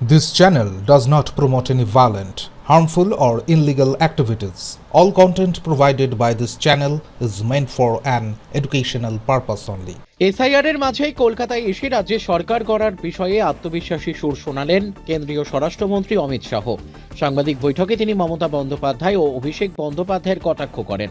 This channel does not promote any violent, harmful, or illegal activities. All content provided by this channel is meant for an educational purpose only. SIR এর মাঝেই কলকাতায় এসে রাজ্যে সরকার করার বিষয়ে আত্মবিশ্বাসী সুর শোনালেন কেন্দ্রীয় স্বরাষ্ট্রমন্ত্রী অমিত শাহ সাংবাদিক বৈঠকে তিনি মমতা বন্দ্যোপাধ্যায় ও অভিষেক বন্দ্যোপাধ্যায়ের কটাক্ষ করেন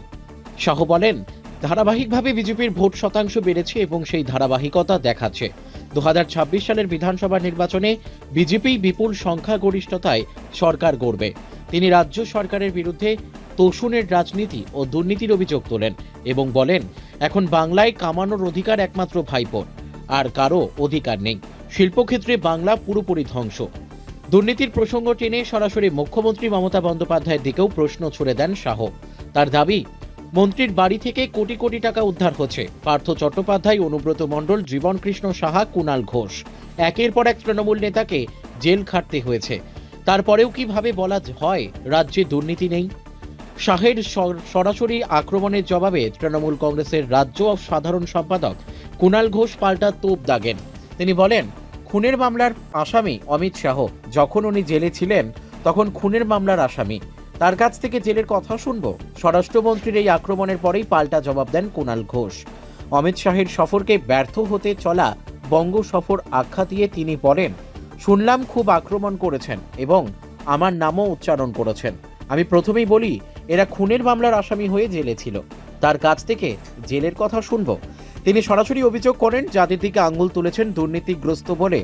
শাহ বলেন ধারাবাহিকভাবে বিজেপির ভোট শতাংশ বেড়েছে এবং সেই ধারাবাহিকতা দেখাচ্ছে দু হাজার ছাব্বিশ সালের বিধানসভা নির্বাচনে বিজেপি বিপুল সংখ্যাগরিষ্ঠতায় সরকার গড়বে। তিনি রাজ্য সরকারের বিরুদ্ধে তোষণের রাজনীতি ও দুর্নীতির অভিযোগ তোলেন এবং বলেন, এখন বাংলায় কামানোর অধিকার একমাত্র ভাইপোর আর কারও অধিকার নেই। শিল্পক্ষেত্রে বাংলা পুরোপুরি ধ্বংস। দুর্নীতির প্রসঙ্গ টেনে সরাসরি মুখ্যমন্ত্রী মমতা বন্দ্যোপাধ্যায়ের দিকেও প্রশ্ন ছুড়ে দেন শাহ। তার দাবি মন্ত্রীর বাড়ি থেকে কোটি কোটি টাকা উদ্ধার হচ্ছে। পার্থ চট্টোপাধ্যায়, অনুব্রত মণ্ডল, জীবনকৃষ্ণ সাহা কুণাল ঘোষ। একের পর এক তৃণমূল নেতাকে জেল খাটতে হয়েছে। তারপরেও কীভাবে বলা হয় রাজ্যে দুর্নীতি নেই? শাহের সর- সরাসরি আক্রমণের জবাবে তৃণমূল কংগ্রেসের রাজ্য সাধারণ সম্পাদক কুণাল ঘোষ পাল্টা তোপ দাগেন। তিনি বলেন, খুনের মামলার আসামি অমিত শাহ। যখন উনি জেলে ছিলেন, তখন খুনের মামলার আসামি। তার কাছ থেকে জেলের কথা শুনব। স্বরাষ্ট্রমন্ত্রীর এই আক্রমণের পরেই পাল্টা জবাব দেন কুণাল ঘোষ। অমিত শাহের সফরকে ব্যর্থ হতে চলা বঙ্গ সফর আখ্যা দিয়ে তিনি বলেন, শুনলাম খুব আক্রমণ করেছেন এবং আমার নামও উচ্চারণ করেছেন। আমি প্রথমেই বলি, এরা খুনের মামলার আসামি হয়ে জেলে ছিল। তার কাছ থেকে জেলের কথা শুনব। তিনি সরাসরি অভিযোগ করেন যাদের দিকে আঙ্গুল তুলেছেন দুর্নীতিগ্রস্ত বলে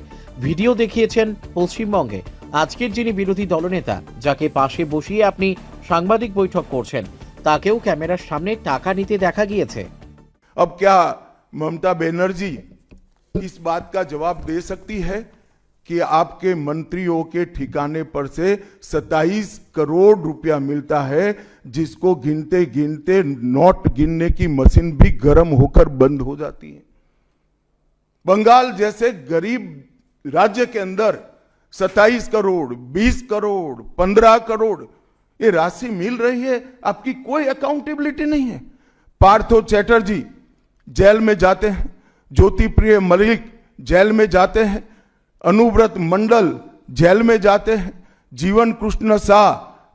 ভিডিও দেখিয়েছেন পশ্চিমবঙ্গে। আজকের যিনি বিরোধী দলনেতা যাকে পাশে বসিয়ে আপনি সাংবাদিক বৈঠক করছেন তাকেও ক্যামেরার সামনে টাকা নিতে দেখা গিয়েছে अब क्या ममता बनर्जी इस बात का जवाब दे सकती है कि आपके मंत्रियों के ठिकाने पर से 27 करोड़ रुपया मिलता है जिसको गिनते गिनते नोट गिनने की मशीन भी गर्म होकर बंद हो जाती है बंगाल जैसे गरीब राज्य के अंदर 27 करोड़ 20 करोड़ 15 करोड़, ये राशि मिल रही है, आपकी कोई अकाउंटेबिलिटी नहीं है। पार्थो चैटर्जी, जेल में जाते हैं। ज्योति प्रिय मलिक, जेल में जाते हैं। अनुव्रत मंडल, जेल में जाते हैं। जीवन कृष्ण शाह,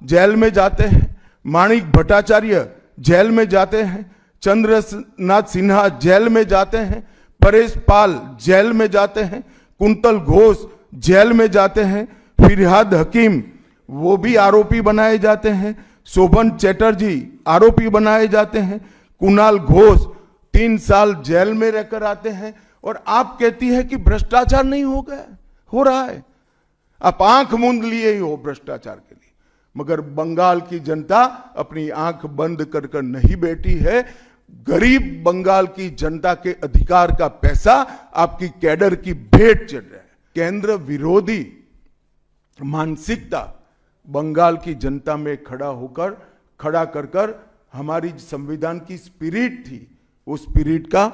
जेल में जाते हैं। माणिक भट्टाचार्य, जेल में जाते हैं। चंद्रनाथ सिन्हा, जेल में जाते हैं। परेश पाल, जेल में जाते हैं। कुंतल घोष जेल में जाते हैं, फिरहाद हकीम, वो भी आरोपी बनाए जाते हैं, शोभन चैटर्जी आरोपी बनाए जाते हैं, कुणाल घोष तीन साल जेल में रहकर आते हैं, और आप कहती है कि भ्रष्टाचार नहीं हो गया, हो रहा है। आप आँख मूंद लिए ही हो भ्रष्टाचार के लिए। मगर बंगाल की जनता अपनी आँख बंद कर कर नहीं बैठी है। गरीब बंगाल की जनता के अधिकार का पैसा आपकी कैडर की भेंट चढ़ रहा है। केंद्र विरोधी मानसिकता बंगाल की जनता में खड़ा होकर, खड़ा कर कर हमारी संविधान की स्पिरिट थी। उस स्पिरिट का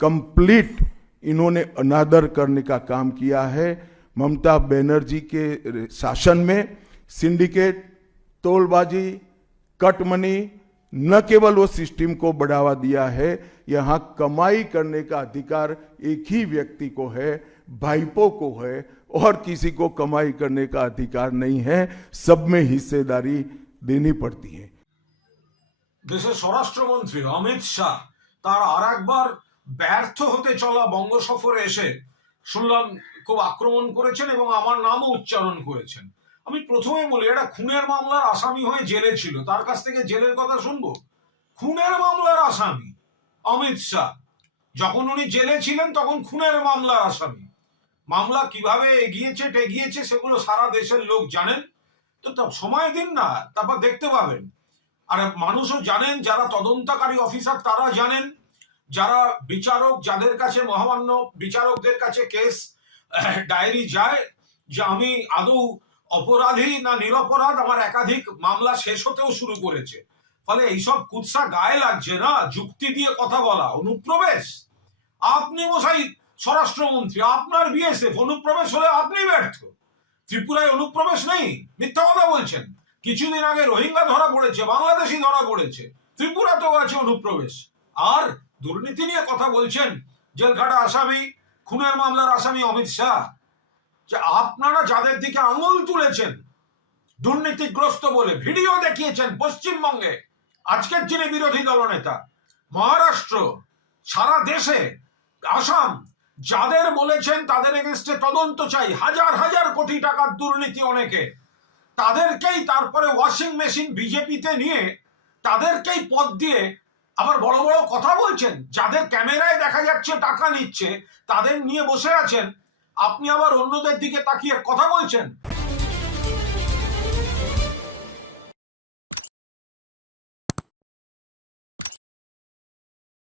कंप्लीट इन्होंने अनादर करने का काम किया है। ममता बनर्जी के शासन में सिंडिकेट तोलबाजी, कटमनी न केवल वो सिस्टम को बढ़ावा दिया है, यहाँ कमाई करने का अधिकार एक ही व्यक्ति को है। भाईपो को है और किसी को कमाई करने का अधिकार नहीं है सब में हिस्सेदारी देनी पड़ती है দেশের স্বরাষ্ট্রমন্ত্রী অমিত শাহ তার আর একবার ব্যর্থ হতে চলা বঙ্গ সফরে এসে শুনলাম খুব আক্রমণ করেছেন এবং আমার নামও উচ্চারণ করেছেন আমি প্রথমে বলি এটা খুনের মামলার আসামি হয়ে জেলে ছিল তার কাছ থেকে জেলের কথা শুনবো খুনের মামলার আসামি অমিত শাহ যখন উনি জেলে ছিলেন তখন খুনের মামলার আসামি মামলা কীভাবে এগিয়েছে, টেগিয়েছে, সেগুলো সারা দেশের লোক জানেন। তো সময় দিন না, তারপর দেখতে পাবেন। আর মানুষও জানেন, যারা তদন্তকারী অফিসার তারা জানেন। যারা বিচারক যাদের কাছে মহামান্য বিচারকদের কাছে কেস, ডায়েরি যায় যে আমি আদৌ অপরাধী না নিরপরাধ, আমার একাধিক মামলা শেষ হতেও শুরু করেছে। ফলে এইসব কুৎসা গায়ে লাগছে না, যুক্তি দিয়ে কথা বলা, অনুপ্রবেশ। আপনি মশাই স্বরাষ্ট্রমন্ত্রী, আপনার বিএসএফ অনুপ্রবেশ হলে আপনি ব্যর্থ। ত্রিপুরায় অনুপ্রবেশ নেই, মিথ্যা কথা বলছেন। কিছুদিন আগে রোহিঙ্গা ধরা পড়েছে, বাংলাদেশি ধরা পড়েছে, ত্রিপুরাতেও আছে অনুপ্রবেশ। আর দুর্নীতি নিয়ে কথা বলছেন জেলখাটা আসামি, খুনের মামলার আসামি অমিত শাহ। যে আপনারা যাদের দিকে আঙুল তুলেছেন, দুর্নীতিগ্রস্ত বলে ভিডিও দেখিয়েছেন পশ্চিমবঙ্গে, আজকের যিনি বিরোধী দলনেতা, মহারাষ্ট্র, সারা দেশে, আসাম যাদের বলেছেন তাদের এগেনস্টে তদন্ত চাই। হাজার হাজার কোটি টাকার দুর্নীতি অনেকে। তাদেরকেই তারপরে ওয়াশিং মেশিন বিজেপিতে নিয়ে তাদেরকেই পদ দিয়ে আবার বড় বড় কথা বলছেন। যাদের ক্যামেরায় দেখা যাচ্ছে, টাকা নিচ্ছে, তাদের নিয়ে বসে আছেন। আপনি আবার অন্যদের দিকে তাকিয়ে কথা বলছেন।